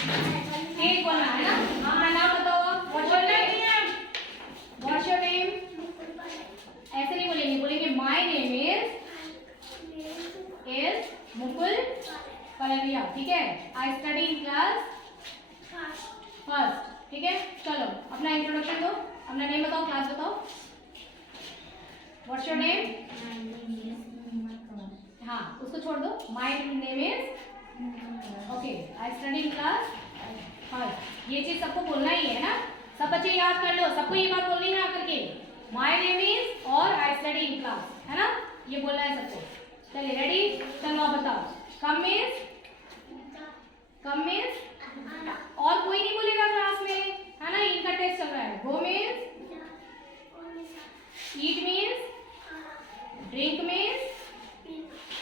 तेज बोलना है ना। हाँ मैं नाम बताओ, what's your name, what's your name. ऐसे नहीं बोलेंगे, बोलेंगे माय नेम इज मुकुल पलविया, ठीक है। I study in class first, ठीक है। चलो अपना इंट्रोडक्शन दो, अपना नेम बताओ, क्लास बताओ। व्हाट्स योर नेम, हाँ उसको छोड़ दो, my name is, okay I study in class first. ये चीज सबको बोलना ही है ना, सब बच्चे याद कर लो, सबको ये बात बोलनी है आकर के, माय नेम इज और आई स्टडी इन क्लास, है ना, ये बोलना है सबको। चलिए रेडी, चलो आप बताओ। कम मीन्स, कम मीन्स और कोई नहीं बोलेगा क्लास में, है ना, इनका टेस्ट चल रहा है। गो मीन्स, ईट मीन्स, ड्रिंक मीन्स,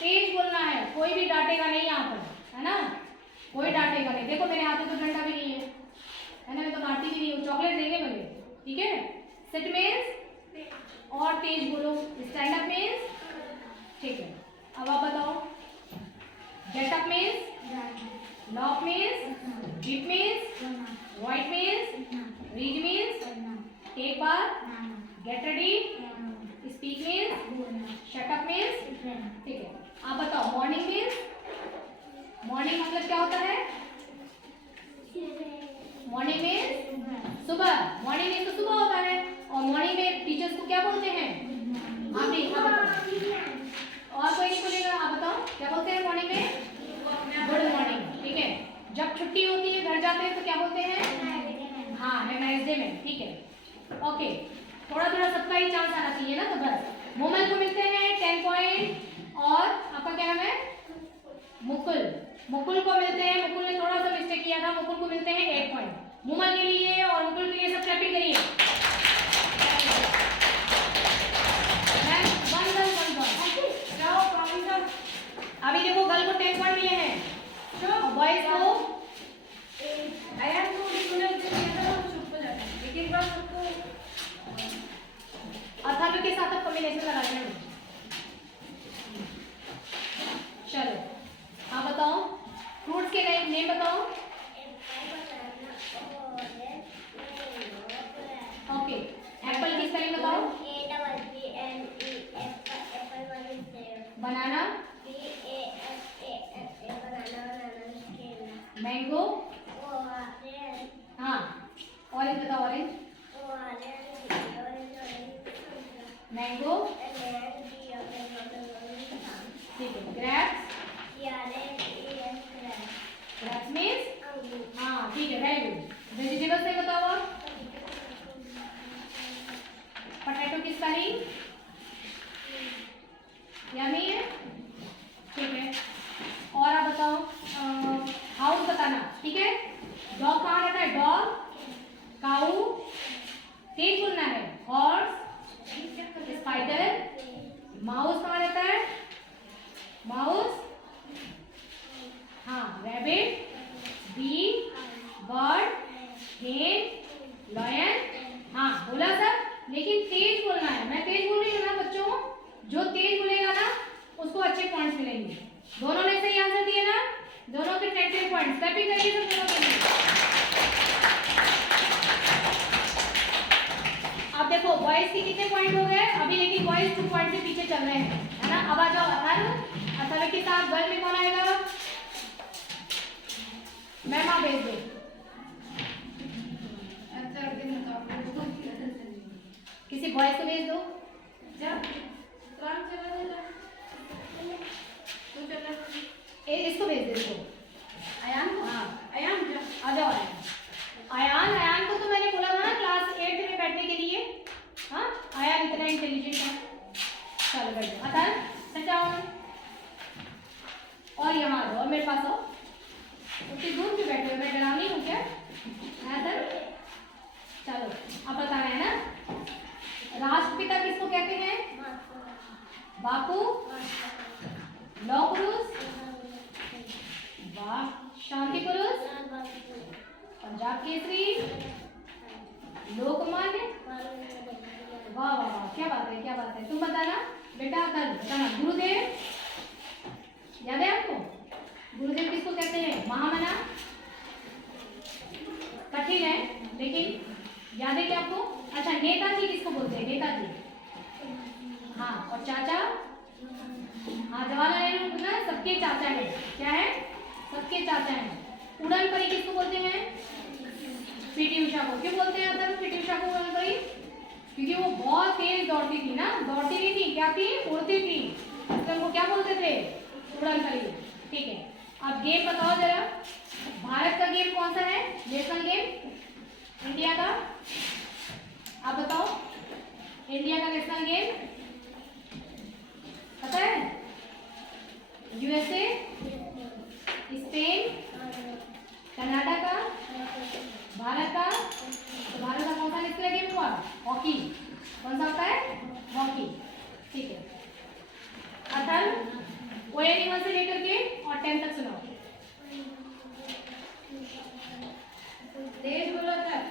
तेज बोलना है, कोई भी डांटेगा नहीं यहाँ पर, है ना, कोई डांटेगा नहीं। देखो मेरे हाथ में तो डंडा भी नहीं है ना, मैं तो मारती भी नहीं हूँ, चॉकलेट देंगे मुझे, ठीक है। सिट मीन्स और तेज बोलो, स्टैंड अप मीन्स, ठीक है। अब आप बताओ। Get up means, lock means, dip means, white means, read means, take bath, get ready, speak means, shut up means, ठीक है। आप बताओ। मॉर्निंग मीन्स, मॉर्निंग मतलब क्या होता है, मॉर्निंग में सुबह, मॉर्निंग में तो सुबह होता है, और मॉर्निंग में टीचर्स को क्या बोलते हैं, आप नहीं, आप बताओ, और कोई नहीं बोलेगा, आप बताओ क्या बोलते हैं मॉर्निंग में, गुड मॉर्निंग, ठीक है। जब छुट्टी होती है, घर जाते हैं तो क्या बोलते हैं, हाँ है नाइस डे में, ठीक है। ओके, थोड़ा थोड़ा सबका ही चांस आना चाहिए ना, तो बस। मोमल को मिलते हैं 10 पॉइंट, और आपका क्या नाम है, मुकुल, मुकुल को मिलते हैं, मुकुल ने थोड़ा सा मिस्टेक किया था, मुकुल को मिलते हैं 8 पॉइंट। मुमल के लिए और मुकुल के लिए सब क्लैपिंग करिए। अभी देखो गर्ल को 10 पॉइंट दिए हैं, और बॉयज को अथर्व के साथ कॉम्बिनेशन लगा देना। चलो हाँ बताओ, फ्रूट्स के नेम बताओ। ओके, एप्पल की स्पेलिंग बताओ। बनाना, मैंगो, हाँ ऑरेंज बताओ, ऑरेंज, मैंगो, ठीक है। ग्रेप्स, ग्रेप्स मीन्स, हाँ ठीक है, वेरी गुड। वेजिटेबल्स से बताओ आप। पोटैटो की स्पेलिंग, यम्मी है, ठीक है। और आप बताओ, हाउस बताना, ठीक है। डॉग कहाँ रहता है, डॉग, काऊ, तेज बोलना है, हॉर्स, स्पाइडर, माउस कहाँ रहता है, माउस, हाँ रैबिट, बी, बर्ड, हेन, लॉयन, हाँ बोला सब, लेकिन तेज बोलना है। मैं तेज बोल रही हूँ ना बच्चों, जो तेज बोलेगा ना उसको अच्छे पॉइंट्स मिलेंगे। दोनों ने सही आंसर दिए ना, दोनों के 10 पॉइंट्स, क्लैपिंग करिए सब दोनों के लिए। अब देखो बॉयज के कितने पॉइंट हो गए अभी, लेकिन बॉयज 2 पॉइंट से पीछे चल रहे हैं, है ना। अब आ जाओ अथर्व, अथर्व के साथ गर्ल में कौन आएगा, मैम आप भेज दो। किसी बॉयज को भेज दो, इसको भेज दे, इसको अयान को, हाँ अयान आ जाओ। अयान, अयान को तो मैंने बोला था ना क्लास 8 में बैठने के लिए, हाँ अयान इतना इंटेलिजेंट है। चलो बैठ जाओ, अथर्व सच जाओ, और यहाँ आ जाओ, और मेरे पास आओ। उतनी दूर क्यों बैठे हो, मैं डरावनी हूँ क्या, अथर्व। चलो अब बता रहे हैं ना, राष्ट्रपिता किसको कहते हैं, बापू, लौह पुरुष, वाह, शांति पुरुष, पंजाब केसरी, लोकमान्य, वाह वाह वाह, क्या बात है, क्या बात है। तुम बताना बेटा, कल बताना। गुरुदेव याद है आपको, गुरुदेव किसको कहते हैं, महामना, पीटी उषा को क्यों बोलते हैं अदर पीटी उषा को कोई? क्योंकि वो बहुत तेज दौड़ती थी ना, दौड़ती नहीं थी, क्या थी, उड़ती थी, तो उनको क्या बोलते थे, उड़न खड़ी। ठीक है, अब गेम बताओ जरा, भारत का गेम कौन सा है, नेशनल गेम इंडिया का, आप बताओ इंडिया का नेशनल गेम पता है? यूएसए, स्पेन, कनाडा का, भारत का, तो भारत का कौन सा नेशनल गेम हुआ, हॉकी, कौन सा होता है, हॉकी। ठीक है, अथर्व ONE से लेकर के और 10 तक सुनाओ, तेज बोलो अथर्व।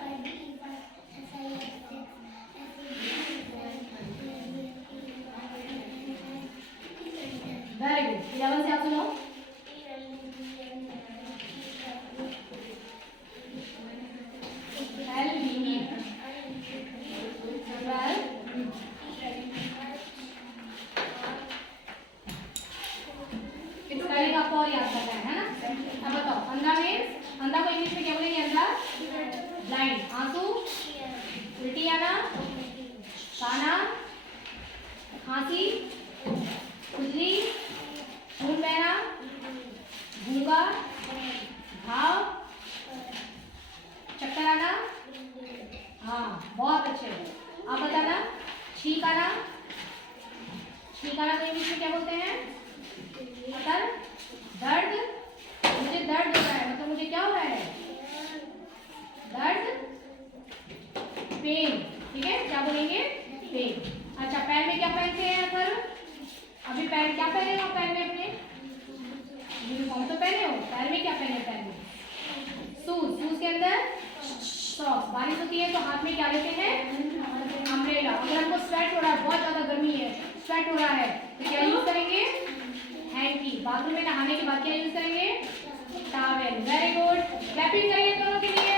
वेरी गुड, 11 से आप सुनाओ। आपको और याद करना है ना। अब बताओ, अंधा में, अंधा को इंग्लिश में क्या बोलेंगे, अंधा, ब्लाइंड, आंसू, उल्टी आना, काना, खांसी, खुजली, खून बहना, गूंगा, घाव, चक्कर आना, हाँ बहुत अच्छे। आप बताना, छींक आना, छींक आना को इंग्लिश में क्या बोलते हैं, अतर, दर्द, मुझे दर्द हो रहा है, मतलब मुझे क्या हो रहा है, दर्द, पेन। ठीक है, क्या बोलेंगे, पेन। अच्छा, पैर में क्या पहनते हैं अतर, अभी पैर क्या पहने हो, पैर में अपने यूनिफॉर्म तो पहने हो, पैर में क्या पहने, पैर में शूज, शूज के अंदर सॉक्स, बारिश होती है तो हाथ में क्या लेते हैं, अम्ब्रेला। अगर हमको स्वेट हो रहा है, बहुत ज्यादा गर्मी है, स्वेट हो रहा है, तो क्या यूज करेंगे, हैंकी। बाथरूम में नहाने के बाद क्या यूज करेंगे, टॉवेल। वेरी गुड, क्लैपिंग करिए दोनों के लिए।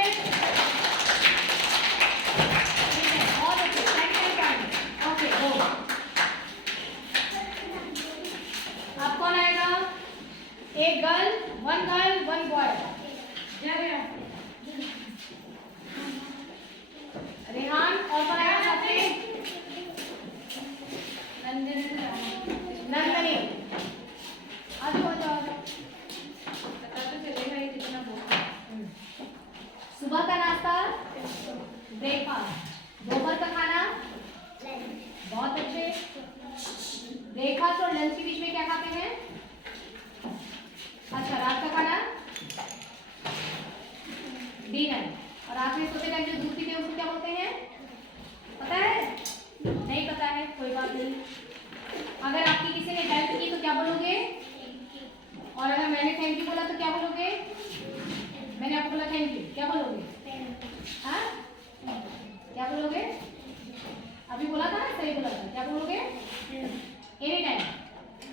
ठीक है, बहुत अच्छे, ओके गो। अब कौन आएगा, एक गर्ल, वन बॉय। रेहान और कौन आएगा साथ में, नंदनी। आज हो जाओ, पता तो चलेगा ये कितना बोलता है। सुबह का नाश्ता, ब्रेकफास्ट, दोपहर का खाना, बहुत अच्छे। ब्रेकफास्ट और लंच के बीच में क्या खाते हैं, अच्छा रात का खाना, डिनर। और रात में सोते टाइम जो दूध पीते हैं उसको क्या बोलते हैं, पता है, नहीं पता है, कोई बात नहीं। अगर आपकी किसी ने हेल्प की तो क्या बोलोगे, और अगर मैंने थैंक यू बोला तो क्या बोलोगे, मैंने आपको बोला थैंक यू, क्या बोलोगे, हाँ क्या बोलोगे, अभी बोला था ना, सही बोला था, क्या बोलोगे, एनी टाइम।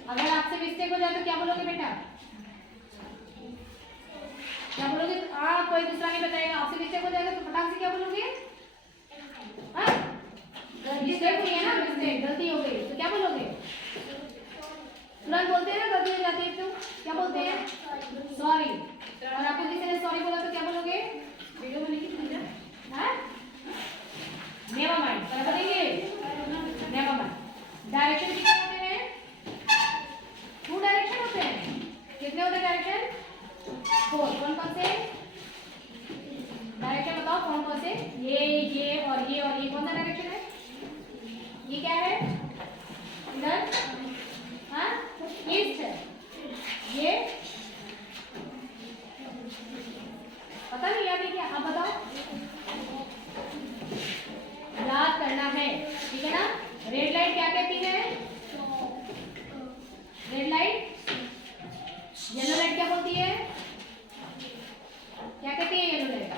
अगर आपसे मिस्टेक हो जाए तो क्या बोलोगे बेटा, क्या बोलोगे, कोई दूसरा नहीं बताएगा, आपसे मिस्टेक हो जाएगा तो फटाक से क्या बोलोगे, मिस्टेक हुई है ना, मिस्टेक, गलती हो गई तो क्या बोलोगे, तुरंत बोलते हैं ना, गलती हो जाती है तो क्या बोलते हैं, सॉरी। और आपको किसी ने सॉरी बोला तो क्या बोलोगे, वीडियो में लिखी थी ना, नेवर माइंड, क्या बोलेंगे, नेवर माइंड। डायरेक्शन कितने होते हैं, 2 डायरेक्शन होते हैं, कितने होते हैं डायरेक्शन, 4। कौन कौन से डायरेक्शन बताओ, कौन कौन से, ये और ये कौन सा डायरेक्शन है, ये क्या है, इधर, हाँ ईस्ट है, ये पता नहीं, याद है क्या, आप बताओ, याद करना है, ठीक है ना। रेड लाइट क्या कहती है, रेड लाइट, येलो लाइट क्या बोलती है, क्या कहती है, येलो लाइट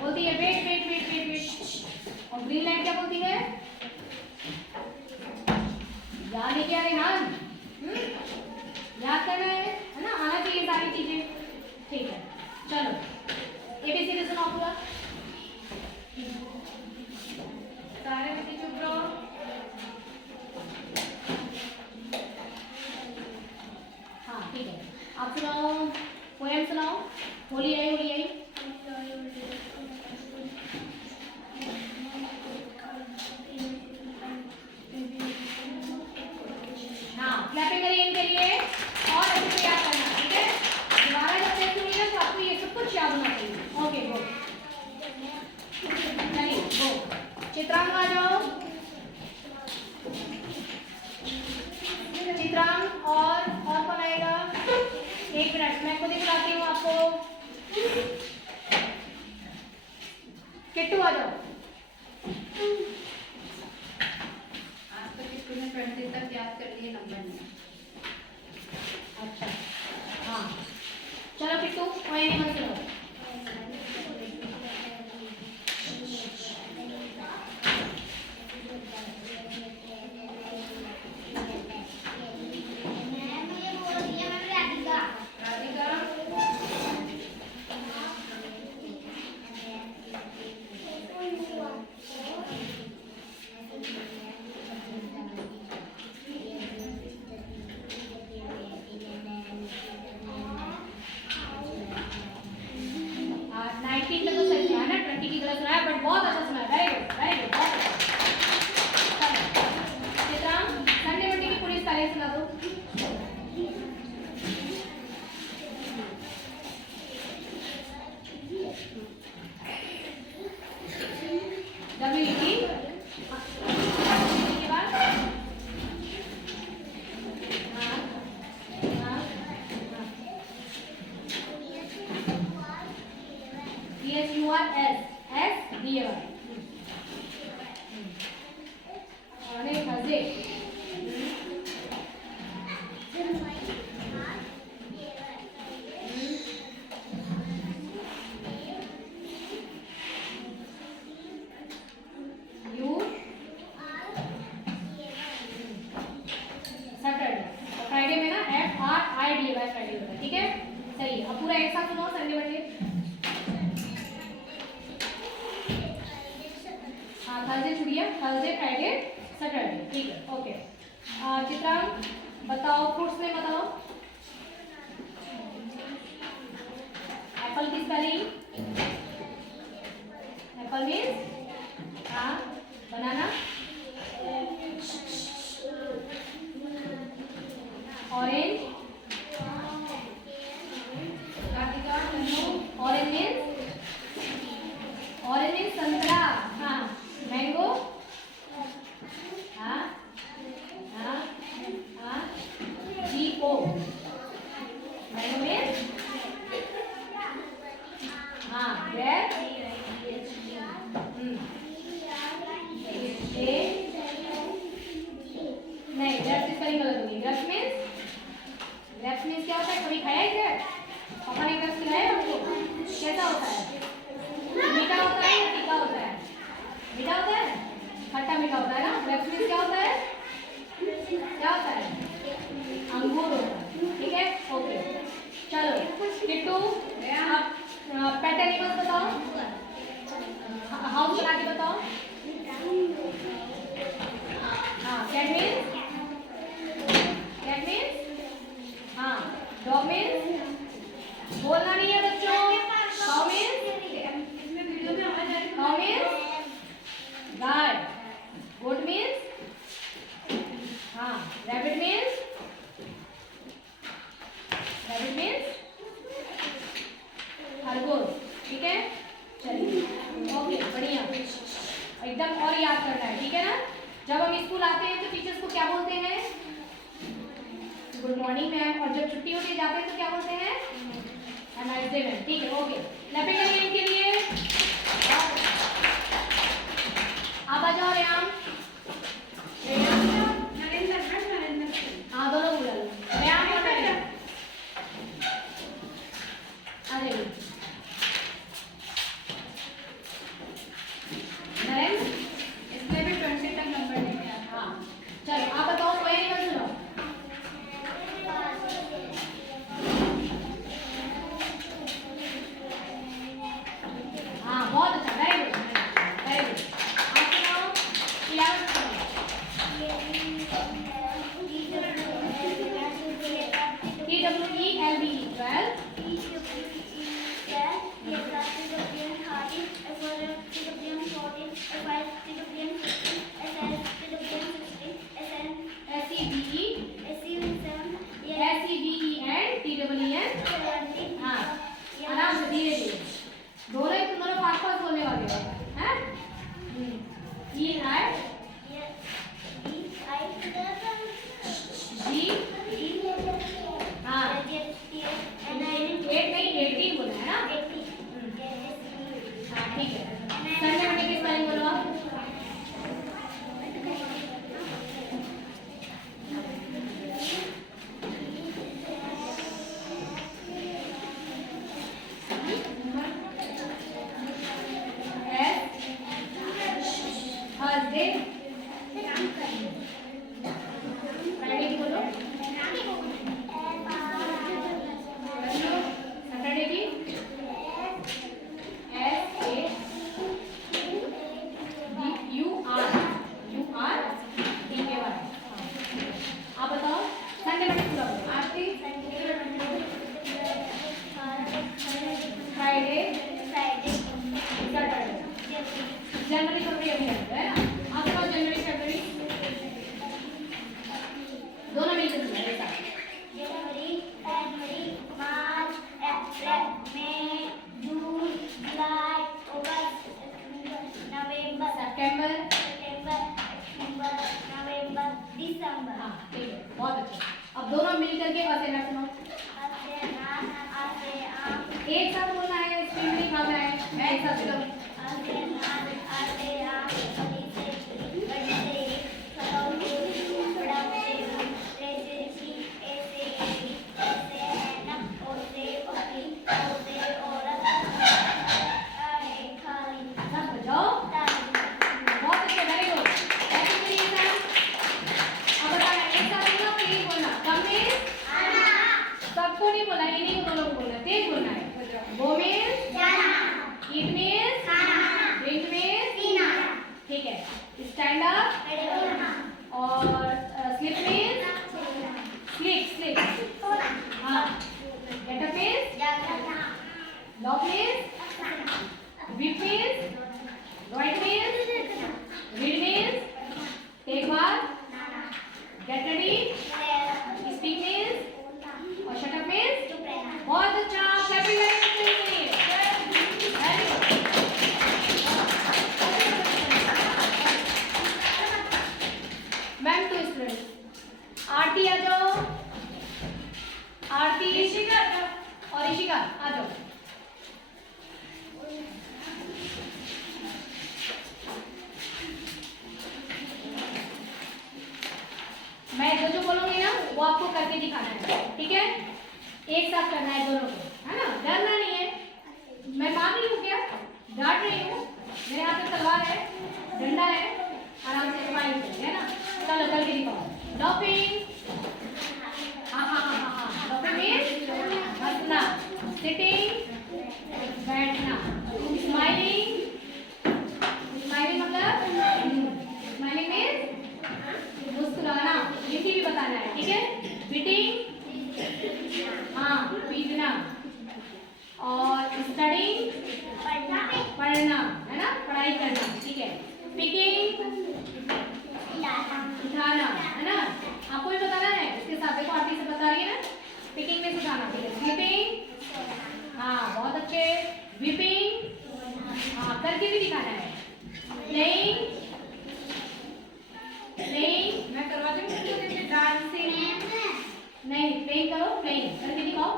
बोलती है wait wait wait wait wait. और ग्रीन लाइट क्या बोलती है, याद है क्या रेहान, याद करना है ना, आना चाहिए सारी चीजें। ठीक है, चलो ABCD सुनाओ पूरा, सारे बच्चे चुप रहो। हाँ ठीक है, आप सुनाओ, पोएम सुनाओ, होली आई होली आई। किट्टू आ जाओ। आज तो किट्टू ने 20 तक याद कर लिए नंबर नहीं। अच्छा हाँ चलो किट्टू कोई नहीं मत चलो। ठीक है चलिए अब पूरा एक साथ सुनो संडे मंडे। हाँ थर्सडे छुड़िए, थर्सडे फ्राइडे सैटरडे ठीक है ओके। चित्रा बताओ फ्रूट्स में बताओ। एप्पल की स्पेलिंग एप्पल मीन्स हाँ बनाना। ऑरेंज ऑरेंज मीन्स संतरा हाँ। मैंगो हाँ हाँ हाँ GO मैंगो मीन्स हाँ ग्रेप नहीं ग्रेप्स की स्पेलिंग गलत होगी। ग्रेप्स मीन्स क्या होता है? कभी खाया है ग्रेप? पापा ने ग्रेप्स खिलाया आपको? कैसा होता है? मीठा होता है या तीखा होता है? मीठा होता है, खट्टा मीठा होता है ना। ग्रेप्स मीन्स क्या होता है? क्या होता है? अंगूर होता है ठीक है ओके। चलो किट्टू आप पेट एनिमल्स बताओ, हाउस बना के बताओ। हाँ कैट मीन्स हाँ। डॉग मीन्स बोलना नहीं है बच्चों। काउ मीन्स गाय। गोट मीन्स हाँ। रैबिट मीन्स खरगोश ठीक है चलिए ओके बढ़िया एकदम। और याद करना है ठीक है ना। जब हम स्कूल आते हैं तो टीचर्स को क्या बोलते हैं? Good morning ma'am. और जब छुट्टी होती जाते हैं तो क्या बोलते हैं? Have a nice day ma'am ठीक है ओके। लैपिंग करिए इनके लिए। आप आ जाओ रेयाम। हाँ दोनों बुला लो रेयाम और रेयाम आ जाइए। नरेंद्र इसमें भी 20 तक नंबर नहीं है। हाँ चलो आप बताओ कोई एनिमल सुनो। हाँ बहुत अच्छा वेरी गुड वेरी गुड। आप सुनाओ 11th सुनाओ। TWELVE 12 एक साथ बोलना है, स्क्रीन में लिखा है, एक साथ बोलो। सबको नहीं बोला, इन्हीं को दोनों को बोलना, तेज बोलना है। वो means it means drink means ठीक है। स्टैंड अप और स्लिप मीन्स स्लिप हाँ। Get up means lock means whip means write means read means take bath get ready speak means और शट अप मीन्स बहुत अच्छा। क्लैपिंग करेंगे very good. Ma'am to student Aarti आ जाओ, आरती ऋषिका और ऋषिका आ जाओ। मैं जो बोलूंगी ना वो आपको करके दिखाना है, ठीक है? एक साथ करना है दोनों को, है ना? डरना नहीं है। मैं मार रही हूँ क्या? डांट रही हूँ? मेरे हाथ में तलवार है, डंडा है, आराम से स्माइल करो, है ना? चलो करके दिखाओ। लॉपिंग हाँ। लॉपिंग मीन्स हंसना, सिटिंग बैठना, स्माइलिंग मतलब स्माइलिंग मीन्स मुस्कुराना, हिंदी भी बताना है, ठीक है? बीटिंग हाँ पीटना और स्टडिंग पढ़ना, है ना? पढ़ाई करना, ठीक है? पिकिंग उठाना, है ना? आपको भी बताना है, इसके साथ देखो आरती से बता रही है ना, पिकिंग में उठाना, ठीक है? स्लीपिंग हाँ बहुत अच्छे। विपिंग हाँ करके भी दिखाना है। प्लेइंग मैं करवा दूंगी। डांसिंग नहीं, प्लेइंग करो, प्लेइंग करके दिखाओ।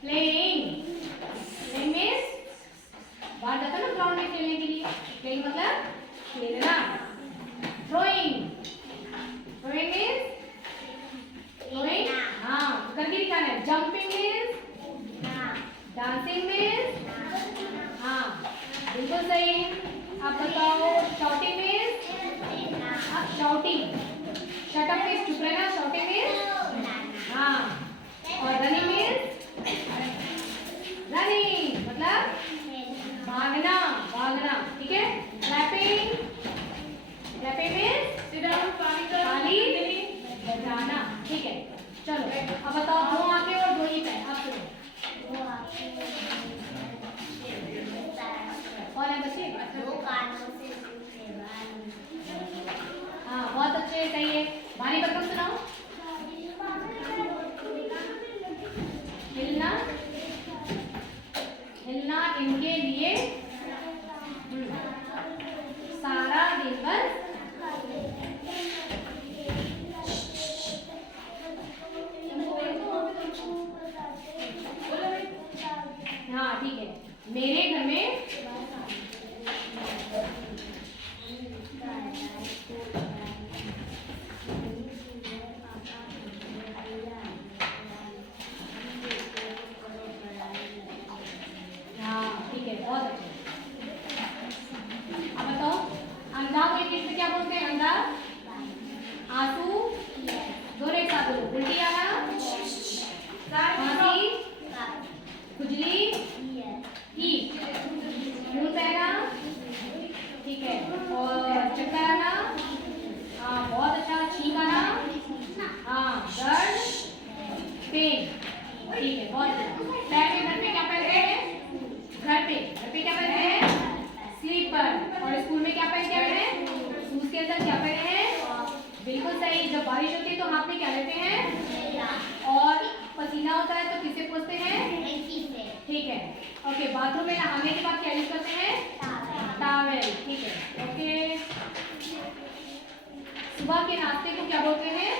प्लेइंग मीन्स बाहर जाता ना ग्राउंड में खेलने के लिए, प्लेइंग मतलब खेलना। थ्रोइंग मीन्स थ्रोइंग हाँ करके दिखाना है। जंपिंग मीन्स डांसिंग मीन्स हाँ बिल्कुल सही। आप बताओ शाउटिंग मीन्स आप शाउटिंग। शट अप मीन्स चुप रहना, शाउटिंग मीन्स हाँ। और रनिंग मीन्स रनिंग मतलब भागना, ठीक है? क्लैपिंग मीन्स ताली बजाना, ठीक है? चलो अब बताओ दो आंखें और दो ही पैर, आप सुनो। और है बच्चे? हाँ बहुत अच्छे, सही है। भारी भरकम सुनाओ। हिलना इनके लिए सारा दिन बस हाँ ठीक है। मेरे घर में हाँ ठीक है, बहुत अच्छे। अब बताओ अंधा को इंग्लिश में क्या बोलते हैं? अंधा आंसू दोनों एक साथ बोलो। उल्टी आना, खांसी, खुजली, खून बहना, ठीक है? और चक्कर आना हाँ बहुत अच्छा। छींक आना हाँ, दर्द, पेन, ठीक है? बहुत अच्छा। पैर में घर पे क्या पहनते हैं? घर पे क्या पहनते हैं? स्लीपर। और स्कूल में क्या पहन के आए हैं? शूज के अंदर क्या पहने हैं? बिल्कुल सही। जब बारिश होती है तो हाथ में क्या लेते हैं? और पसीना होता है तो किसे पोंछते हैं? ठीक है, ओके। बाथरूम में नहाने के बाद क्या यूज करते हैं? टॉवेल, ठीक है? ओके। सुबह के नाश्ते को क्या बोलते हैं?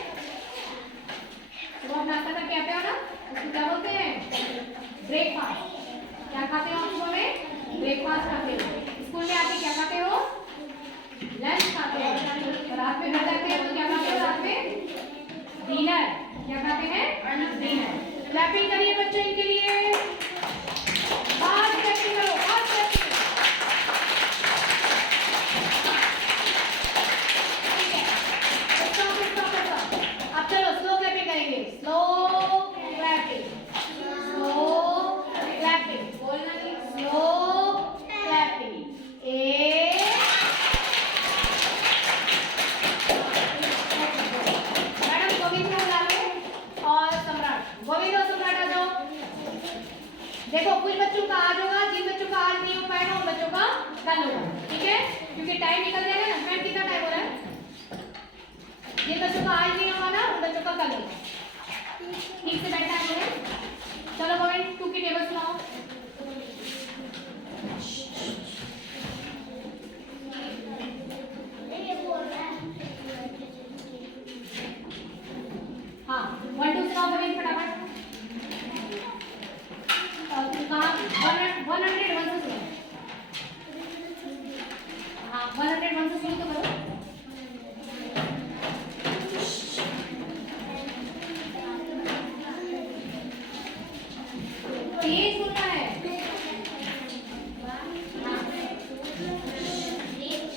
सुबह नाश्ता करके आते हो ना, उसको क्या बोलते हैं? ब्रेकफास्ट। क्या खाते हो आप सुबह में? ब्रेकफास्ट खाते हो। स्कूल में आके क्या खाते हो? लंच खाते हो। रात में घर जाते हो तो क्या खाते हो? रात में डिनर। क्या खाते हैं? डिनर। क्लैपिंग करिए बच्चों इनके लिए। फास्ट क्लैपिंग करो, फास्ट क्लैपिंग। ठीक है, स्टॉप स्टॉप स्टॉप। अब चलो स्लो क्लैपिंग करेंगे। स्लो क्लैपिंग, स्लो क्लैपिंग, बोलना नहीं, स्लो क्लैपिंग। मैडम गोविंद को बुला लो और सम्राट। गोविंद और सम्राट आ जाओ। देखो कुछ बच्चों का आज होगा, जिन बच्चों का आज नहीं हो पाएगा उन बच्चों का कल होगा, ठीक है? क्योंकि टाइम निकल जाएगा ना। फ्रेंड कितना टाइम हो रहा है? जिन बच्चों का आज नहीं होगा ना उन बच्चों का कल होगा। ठीक से बैठना है। चलो गोविंद 2 की टेबल सुनाओ। हाँ 1 2 सुनाओ गोविंद फटाफट। कहाँ 101 से सुनो। हाँ 101 से शुरू तो करो। तेज बोलना है। हाँ ठीक है।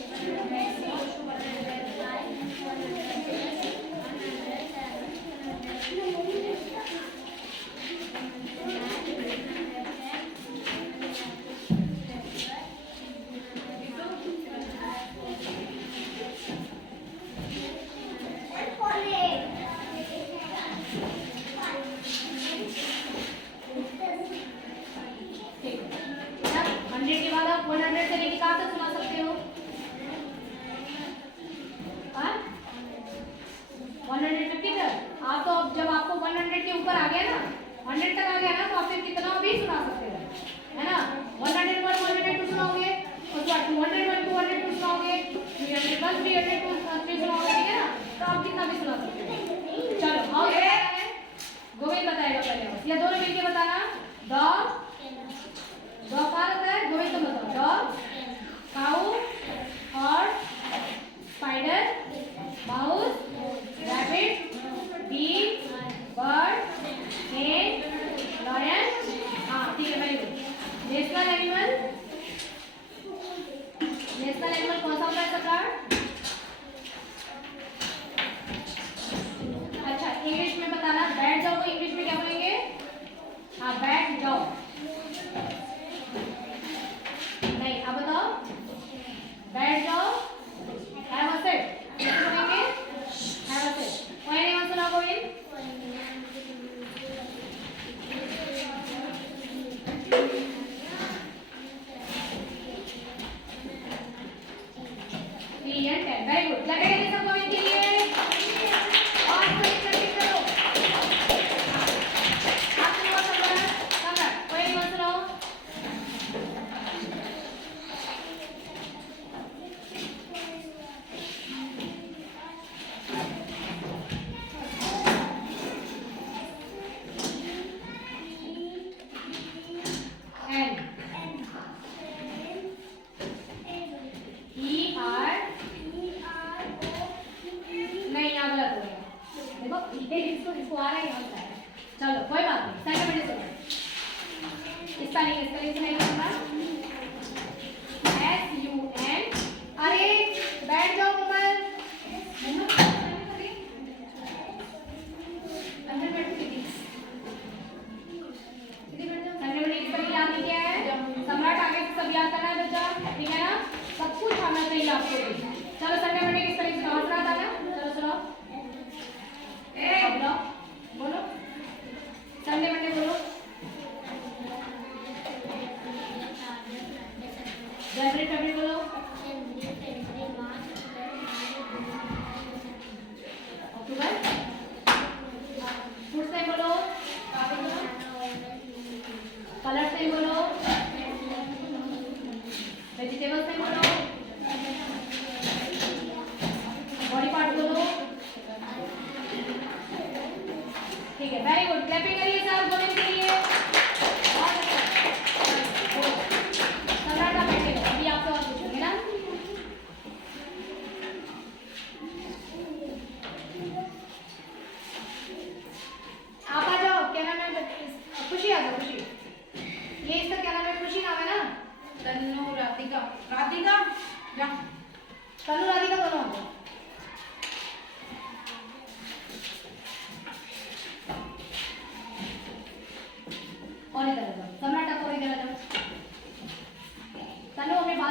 100 के बाद आप 100 से लेके कहाँ तक सुना सकते हो? 150 तक। आप तो जब आपको 100 के ऊपर आ गया ना, 100 तक आ गया ना, तो आप फिर कितना भी सुना सकते हो, है ना? 101 102 सुनाओगे, उसके बाद 201 202 सुनाओगे, 301 302 सुनाओगे, ठीक है ना? तो आप कितना भी सुना सकते हो। चलो और गोविंद बताएगा पहले, या दोनों मिलके बताना। डॉग, डॉग कहाँ रहता है? गोविंद तुम बताओ। Dog, cow, horse, spider, mouse, rabbit, bee, bird, snake, lion। हाँ ठीक है, very good. National animal, national animal कौन सा होता है सरकार? अच्छा इंग्लिश में बताना। बैठ जाओ को इंग्लिश में क्या बोलेंगे? हाँ बैठ जाओ। नहीं अब बताओ। बैठ जाओ। Have a seat. कैसे बोलेंगे? Have a seat. कोई नहीं आंसर ना गोविंद। Very good. लगेगा सब गोविंद के लिए। और प्रैक्टिस करो। आप सुनो सम्राट, कोई नहीं सुनाओ। इसको आ रहा है यहाँ से। चलो कोई बात नहीं, सेकंड मिनट सुनो। स्पेलिंग सुनाइए हमारा। SUN। अरे बैठ जाओ कोमल। अंदर बैठो दीदी। दीदी बैठ जाओ। सेकंड मिनट स्पेलिंग याद नहीं किया है? सम्राट आगे से सब याद करना है बच्चा, ठीक है ना? सब कुछ आना चाहिए आपको। चलो सेकंड मिनट स्पेलिंग सुनाओ। सम्राट आना। चलो सुनाओ। बोलो बोलो संडे मंडे बोलो। जनवरी फरवरी बोलो। अक्टूबर। फ्रूट्स टाइम बोलो। कलर्स टाइम बोलो। वेजिटेबल्स टाइम बोलो। बॉडी पार्ट बोलो। ठीक है, वेरी गुड। क्लैपिंग करिए सब गोविंद के लिए। बहुत अच्छा।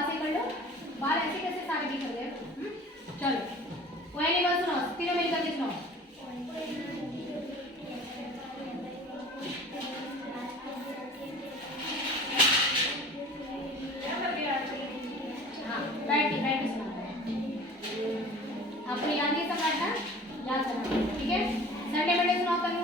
बाल से कर लो, बाल ऐसे कैसे सारे भी कर गए। चलो कोई नहीं, बस सुनो, तीनों मिलकर के सुनो। हाँ बैठ के सुनाओ, आपको याद नहीं सब बैठना, याद करना, ठीक है। संडे मंडे सुनाओ तनु।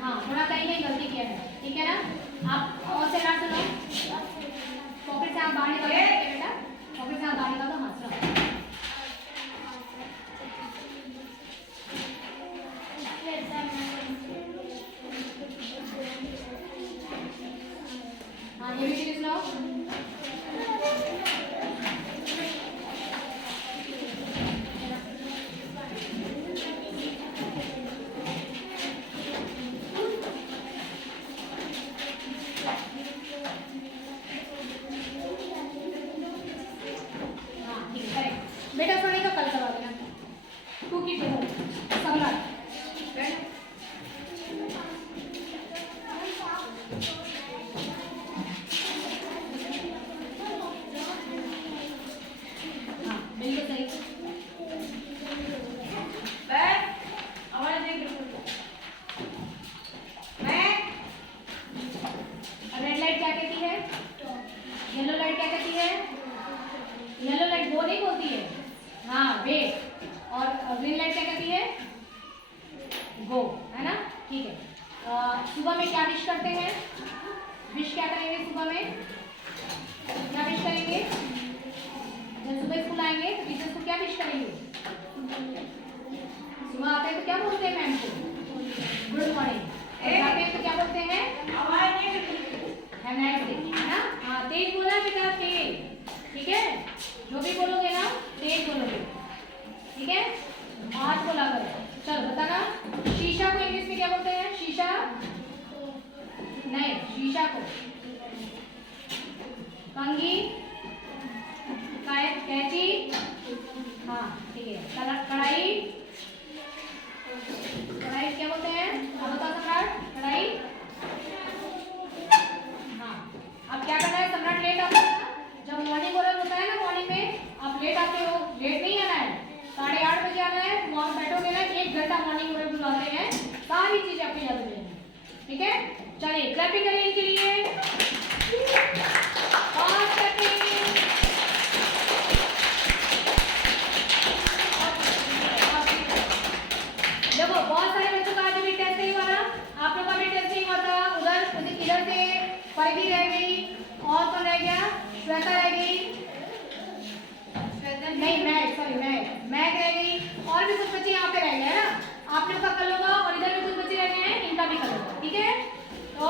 हाँ थोड़ा कहीं नहीं गलती किया है, ठीक है ना। आप और से ना सुनो, पॉकेट से आप बाहर निकालो बेटा, पॉकेट से आप बाहर निकालो, हाँ सुनो। हाँ ये भी सुनो। बेटा सोने का कल करवा देना, टू की टेबल सम्राट। हाँ बिल्कुल सही। रेड लाइट क्या कहती है, येलो लाइट क्या कहती है, येलो लाइट वो नहीं बोलती है, हाँ वेट। और ग्रीन लाइट क्या कहती है, गो, है ना, ठीक है। सुबह में क्या विश करते हैं, विश क्या करेंगे सुबह में, क्या विश करेंगे, जब सुबह स्कूल आएंगे तो टीचर्स को क्या विश करेंगे, सुबह आते हैं तो क्या बोलते हैं मैम को, गुड मॉर्निंग। जाते हैं तो क्या बोलते हैं, हैव नाइस डे, है ना। हाँ तेज बोलना बेटा, तेज, ठीक है, जो भी बोलोगे ना तेज बोलोगे, ठीक है, आज बोला करो। चलो बताना, शीशा को इंग्लिश में क्या बोलते हैं, शीशा नहीं, शीशा को कंघी, कैंची, हाँ ठीक है, कढ़ाई, कढ़ाई क्या बोलते हैं, अब बताओ सम्राट, कढ़ाई। हाँ अब क्या करना है सम्राट, लेट आता है ना, जब मॉर्निंग ओरल होता है ना, मॉर्निंग में आप लेट आते हो, लेट नहीं आना है, 8:30 बजे आना है, वहाँ बैठोगे ना, 1 घंटा मॉर्निंग ओरल बुलाते हैं, सारी चीजें आपको याद हो जाएंगी, ठीक है। चलिए क्लैपिंग करिए इनके लिए, फास्ट क्लैपिंग। देखो बहुत सारे बच्चों का आज भी टेस्ट नहीं हुआ ना, आप लोग का भी टेस्ट नहीं हुआ था, उधर इधर से परिधि रह गई, और कौन रह गया, श्वेता रह गई, नहीं मैग रह गई, और भी कुछ बच्चे यहाँ पे रह गए ना, आप लोग का कल होगा, और इधर भी कुछ बच्चे रह गए हैं, इनका भी कल होगा, ठीक है। तो